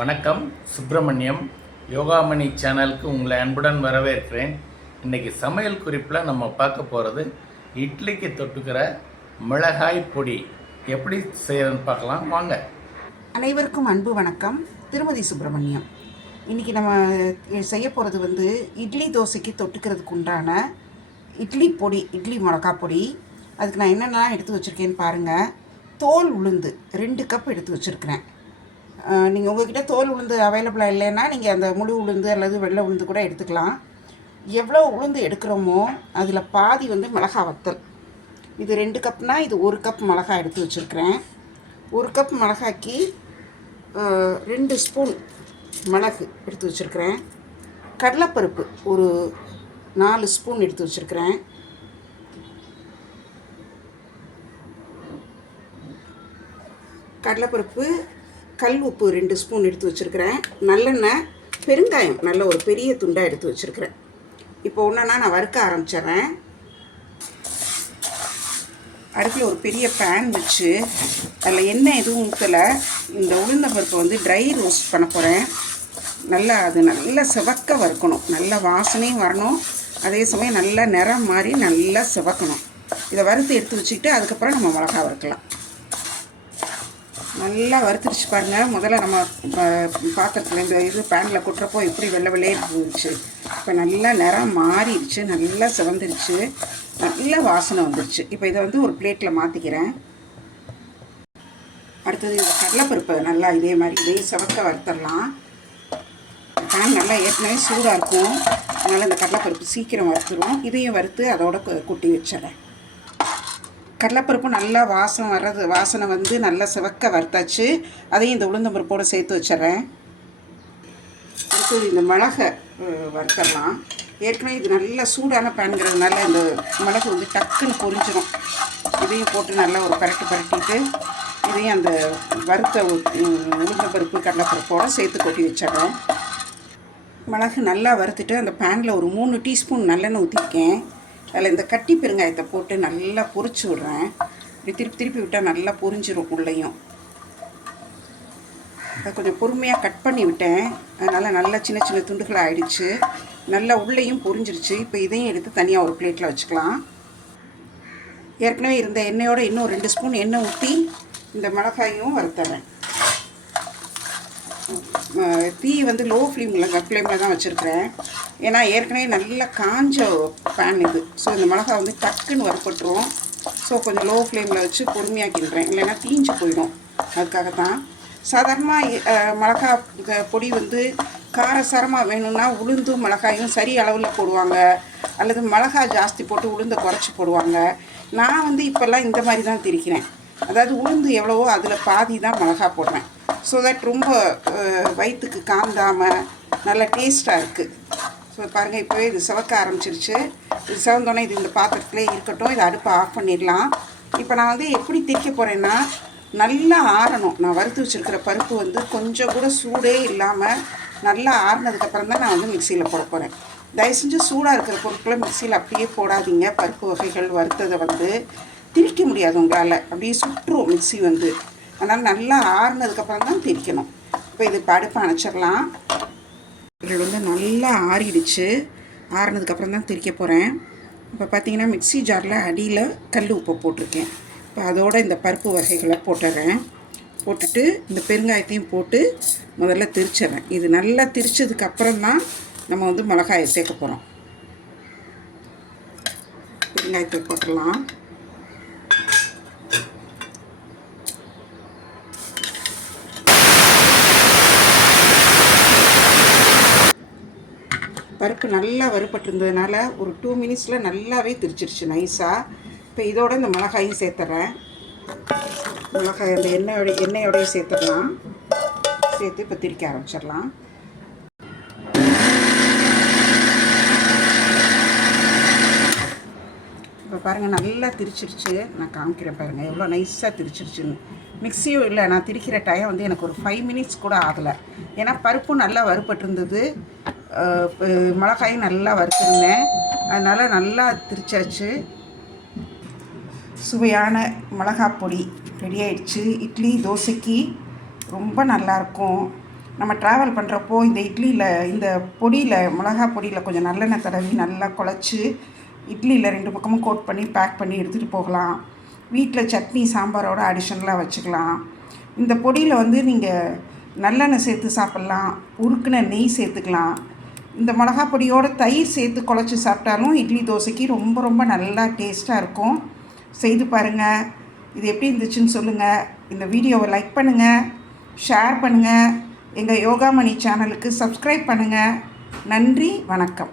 வணக்கம். சுப்பிரமணியம் யோகாமணி சேனலுக்கு உங்களை அன்புடன் வரவேற்கிறேன். இன்றைக்கி சமையல் குறிப்பில் நம்ம பார்க்க போகிறது இட்லிக்கு தொட்டுக்கிற மிளகாய் பொடி எப்படி செய்யறதுன்னு பார்க்கலாம் வாங்க. அனைவருக்கும் அன்பு வணக்கம். திருமதி சுப்பிரமணியம். இன்றைக்கி நம்ம செய்ய போகிறது இட்லி தோசைக்கு தொட்டுக்கிறதுக்கு உண்டான இட்லி பொடி, இட்லி மிளகாய் பொடி. அதுக்கு நான் என்னென்னலாம் எடுத்து வச்சுருக்கேன்னு பாருங்கள். தோல் உளுந்து 2 கப் எடுத்து வச்சுருக்கிறேன். நீங்கள் உங்கள்கிட்ட தோல் உளுந்து அவைலபிளாக இல்லைன்னா நீங்கள் அந்த முழு உளுந்து அல்லது வெள்ளை உளுந்து கூட எடுத்துக்கலாம். எவ்வளோ உளுந்து எடுக்கிறோமோ அதில் பாதி மிளகாய் வத்தல். இது 2 கப்னால் இது 1 கப் மிளகாய் எடுத்து வச்சுருக்கிறேன். 1 கப் மிளகாய்க்கு 2 ஸ்பூன் மிளகு எடுத்து வச்சுருக்கிறேன். கடலைப்பருப்பு ஒரு 4 ஸ்பூன் எடுத்து வச்சுருக்கிறேன். கடலைப்பருப்பு, கல் உப்பு 2 ஸ்பூன் எடுத்து வச்சுருக்கிறேன். நல்லெண்ணெய், பெருங்காயம் நல்ல ஒரு பெரிய துண்டாக எடுத்து வச்சுருக்கிறேன். இப்போ ஒன்றுனா நான் வறுக்க ஆரம்பிச்சிட்றேன். அடுப்பில் ஒரு பெரிய பேன் வச்சு அதில் எண்ணெய் எதுவும் ஊற்றலை. இந்த உளுந்த பருப்பை ட்ரை ரோஸ்ட் பண்ண போகிறேன். நல்லா சிவக்க வறுக்கணும். நல்ல வாசனையும் வரணும், அதே சமயம் நல்லா நிறம் மாதிரி நல்லா சிவக்கணும். இதை வறுத்து எடுத்து வச்சுக்கிட்டு அதுக்கப்புறம் நம்ம மிளகா வறுக்கலாம். நல்லா வறுத்துருச்சு பாருங்கள். முதல்ல நம்ம பாத்திரத்தில் இந்த பேனில் கொட்டுறப்போ எப்படி வெள்ளை வெள்ளையே இருந்துச்சு. இப்போ நல்லா நிறம் மாறிடுச்சு, நல்லா சிவந்துருச்சு, நல்ல வாசனை வந்துருச்சு. இப்போ இதை ஒரு பிளேட்டில் மாற்றிக்கிறேன். அடுத்தது இந்த கடலைப்பருப்பை நல்லா இதே மாதிரி இதையும் சிவக்க வறுத்துடலாம். பேன் நல்லா ஏற்கனவே சூடாக இருக்கும், அதனால் இந்த கடலைப்பருப்பு சீக்கிரம் வறுத்துரும். இதையும் வறுத்து அதோட கொட்டி வச்சிடறேன். கடலைப்பருப்பு நல்லா வாசனை நல்லா சிவக்க வறுத்தாச்சு. அதையும் இந்த உளுந்தம்பருப்போடு சேர்த்து வச்சிட்றேன். அடுத்தது இந்த மிளகை வறுத்தரலாம். ஏற்கனவே இது நல்லா சூடான பேனுங்கிறதுனால இந்த மிளகு டக்குன்னு பொரிஞ்சிடும். இதையும் போட்டு நல்லா ஒரு பரட்டிட்டு இதையும் அந்த வறுத்த உளுந்தம்பருப்பு கடலைப்பருப்போடு சேர்த்து கொட்டி வச்சிட்றேன். மிளகு நல்லா வறுத்துட்டு அந்த பேனில் ஒரு 3 டீஸ்பூன் நல்லெண்ணெய் ஊற்றிருக்கேன். அதில் இந்த கட்டி பெருங்காயத்தை போட்டு நல்லா பொரிச்சு விட்றேன். இப்படி திருப்பி விட்டால் நல்லா பொரிஞ்சிடும் உள்ளேயும். அதை கொஞ்சம் பொறுமையாக கட் பண்ணி விட்டேன், அதனால் நல்லா சின்ன சின்ன துண்டுகள் ஆகிடுச்சு. நல்லா உள்ளேயும் பொரிஞ்சிருச்சு. இப்போ இதையும் எடுத்து தனியாக ஒரு பிளேட்டில் வச்சுக்கலாம். ஏற்கனவே இருந்த எண்ணெயோடு இன்னும் 2 ஸ்பூன் எண்ணெய் ஊற்றி இந்த மிளகாயும் வறுத்துறேன். தீ லோ ஃப்ளேமில் தான் வச்சுருக்கிறேன். ஏன்னா ஏற்கனவே நல்லா காஞ்ச பேன் இது. ஸோ இந்த மிளகா டக்குன்னு வறுப்பட்டுரும். ஸோ கொஞ்சம் லோ ஃப்ளேமில் வச்சு பொறுமையாக கிண்டுறேன், இல்லைன்னா தீஞ்சு போயிடும். அதுக்காகத்தான் சாதாரணமாக மிளகா பொடி காரசாரமாக வேணும்னா உளுந்தும் மிளகாயும் சரி அளவில் போடுவாங்க, அல்லது மிளகா ஜாஸ்தி போட்டு உளுந்தை குறைச்சி போடுவாங்க. நான் இப்போல்லாம் இந்த மாதிரி தான் திரிக்கிறேன். அதாவது உளுந்து எவ்வளவோ அதில் பாதி தான் மிளகா போடுறேன். ஸோ தட் ரொம்ப வயிற்றுக்கு காந்தாமல் நல்ல டேஸ்ட்டாக இருக்குது. ஸோ பாருங்கள், இப்போவே இது சிவக்க ஆரம்பிச்சிருச்சு. இது சிவந்தோடனே இது இந்த பாத்திரத்திலே இருக்கட்டும். இதை அடுப்பை ஆஃப் பண்ணிடலாம். இப்போ நான் எப்படி திரிக்க போகிறேன்னா, நல்லா ஆறணும். நான் வறுத்து வச்சுருக்கிற பருப்பு கொஞ்சம் கூட சூடே இல்லாமல் நல்லா ஆறினதுக்கப்புறம் தான் நான் மிக்சியில் போட போகிறேன். தயவு செஞ்சு சூடாக இருக்கிற பொருட்களை மிக்சியில் அப்படியே போடாதீங்க. பருப்பு வகைகள் வறுத்ததை திரிக்க முடியாது உங்களால், அப்படியே சுற்றுரும் மிக்சி அதனால் நல்லா ஆறுனதுக்கப்புறம் தான் திரிக்கணும். இப்போ இது அடுப்பை அணைச்சிடலாம். இது நல்லா ஆறிடுச்சு. ஆறுனதுக்கப்புறம் தான் திரிக்க போகிறேன். இப்போ பார்த்திங்கன்னா மிக்சி ஜாரில் அடியில் கல் உப்பு போட்டிருக்கேன். இப்போ அதோடு இந்த பருப்பு வகைகளை போட்டுறேன். போட்டுட்டு இந்த பெருங்காயத்தையும் போட்டு முதல்ல திரிச்சிட்றேன். இது நல்லா திரிச்சதுக்கப்புறம் தான் நம்ம மிளகாயை சேர்க்க போகிறோம். பெருங்காயத்தை போட்டுடலாம். பருப்பு நல்லா வறுபட்டிருந்ததுனால ஒரு 2 மினிட்ஸில் நல்லாவே திரிச்சிருச்சு நைஸாக. இப்போ இதோட இந்த மிளகாயும் சேர்த்துட்றேன். மிளகாய் அந்த எண்ணெயோடையும் சேர்த்துடலாம். சேர்த்து இப்போ திரிக்க ஆரம்பிச்சிடலாம். இப்போ பாருங்கள், நல்லா திரிச்சிருச்சு. நான் காமிக்கிறேன் பாருங்கள் எவ்வளோ நைஸாக திரிச்சிருச்சுன்னு. மிக்சியும் இல்லை, நான் திரிக்கிற டைம் எனக்கு ஒரு 5 மினிட்ஸ் கூட ஆகலை. ஏன்னா பருப்பும் நல்லா வறுபட்டிருந்தது, மிளகாயும் நல்லா வறுத்துருந்தேன், அதனால் நல்லா திரிச்சாச்சு. சுவையான மிளகாய் பொடி ரெடி ஆயிடுச்சு. இட்லி தோசைக்கு ரொம்ப நல்லாயிருக்கும். நம்ம ட்ராவல் பண்ணுறப்போ இந்த இட்லியில் இந்த பொடியில் மிளகா பொடியில் கொஞ்சம் நல்லெண்ணெய் தடவி நல்லா குழச்சி இட்லியில் 2 பக்கமும் கோட் பண்ணி பேக் பண்ணி எடுத்துகிட்டு போகலாம். வீட்டில் சட்னி சாம்பாரோட அடிஷனலாக வச்சுக்கலாம். இந்த பொடியில் வந்து நீங்கள் நல்லெண்ணெய் சேர்த்து சாப்பிட்லாம், உருக்குன நெய் சேர்த்துக்கலாம். இந்த மிளகா பொடியோட தயிர் சேர்த்து குழச்சி சாப்பிட்டாலும் இட்லி தோசைக்கு ரொம்ப ரொம்ப நல்லா டேஸ்ட்டாக இருக்கும். செய்து பாருங்கள். இது எப்படி இருந்துச்சுன்னு சொல்லுங்கள். இந்த வீடியோவை லைக் பண்ணுங்கள், ஷேர் பண்ணுங்கள், எங்கள் யோகாமணி சேனலுக்கு சப்ஸ்கிரைப் பண்ணுங்கள். நன்றி, வணக்கம்.